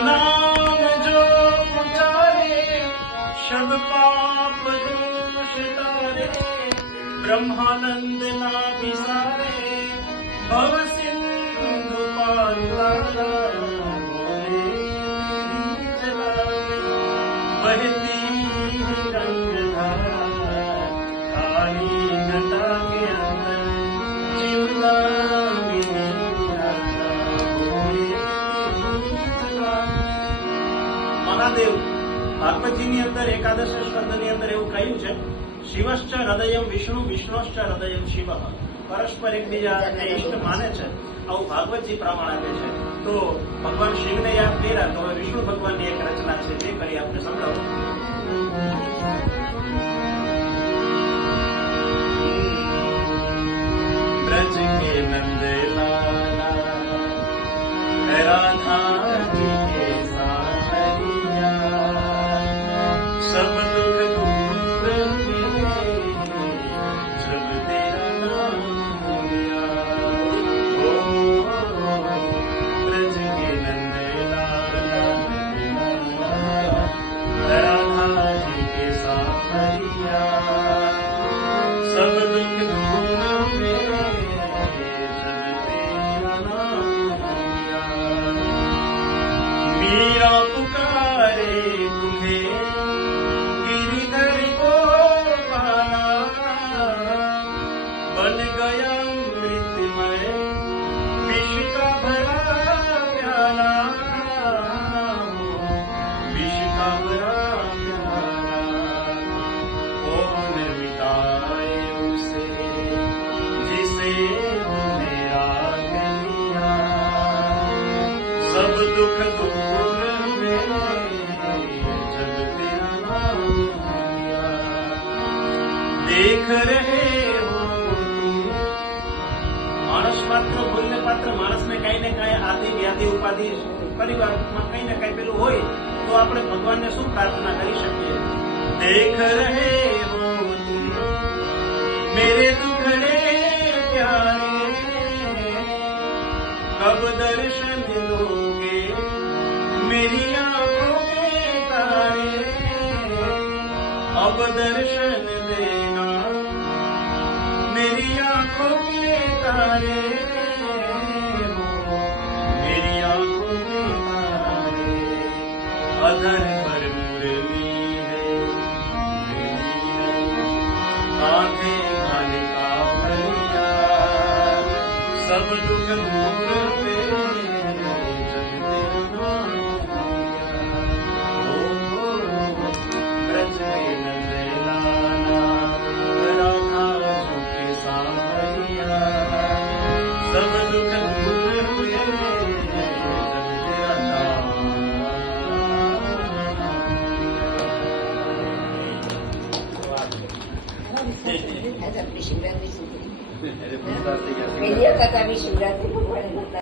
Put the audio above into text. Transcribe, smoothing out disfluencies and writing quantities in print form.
नाम जो उचारे सब पाप दोष तारे ब्रह्मानंद ना विसारे भव सिंधु पार तारा बहती रंगधारा काली घटा के अंदर મહાદેવ ભાગવતજીની અંદર એકાદશ સ્કંદની અંદર એવું કહ્યું છે શિવશ્ચ હૃદયમ વિષ્ણુ વિષ્ણુશ્ચ હૃદયમ શિવ પરસ્પર એકબીજાને ઇષ્ટ માને છે આવું ભાગવતજી પ્રમાણ આપે છે તો ભગવાન શિવને યાદ કર્યા તો હવે વિષ્ણુ ભગવાનની એક રચના છે જે કરી આપણે સંભળાવો ब्रज के नंद लाला राधा जी के सावरिया सब दुख दूर जब तेरा नाम लिया ओ ब्रज के नंद लाला राधा जी के सावरिया सब दुख दूर मीरा पुकारे तुम्हें गिरिधर को पाना बन गया मृत्युमय विष का भरा प्याला विष का भरा प्याला कौन मिटाए उसे जिसे तुमने राग लिया सब दुख दूर देख रहे हो तुम मानस मात्र बोलने पात्र मानस ने कई ने कई आदि व्याधि उपाधि परिवाરમાં કઈ ને કઈ પેલું હોય તો આપણે ભગવાનને શું પ્રાર્થના કરી શકીએ देख रहे हो तुम मेरे दुखड़े प्यारे कब दर्शन दोगे मेरी आंखों के तारे अब दर्शन देना मेरी आंखों के तारे मेरी आंखों के तारे अधर पर मुरली है आंखें खाने का भरिया सब दुख दूर सब दुख दूर हुए शिवरात्रि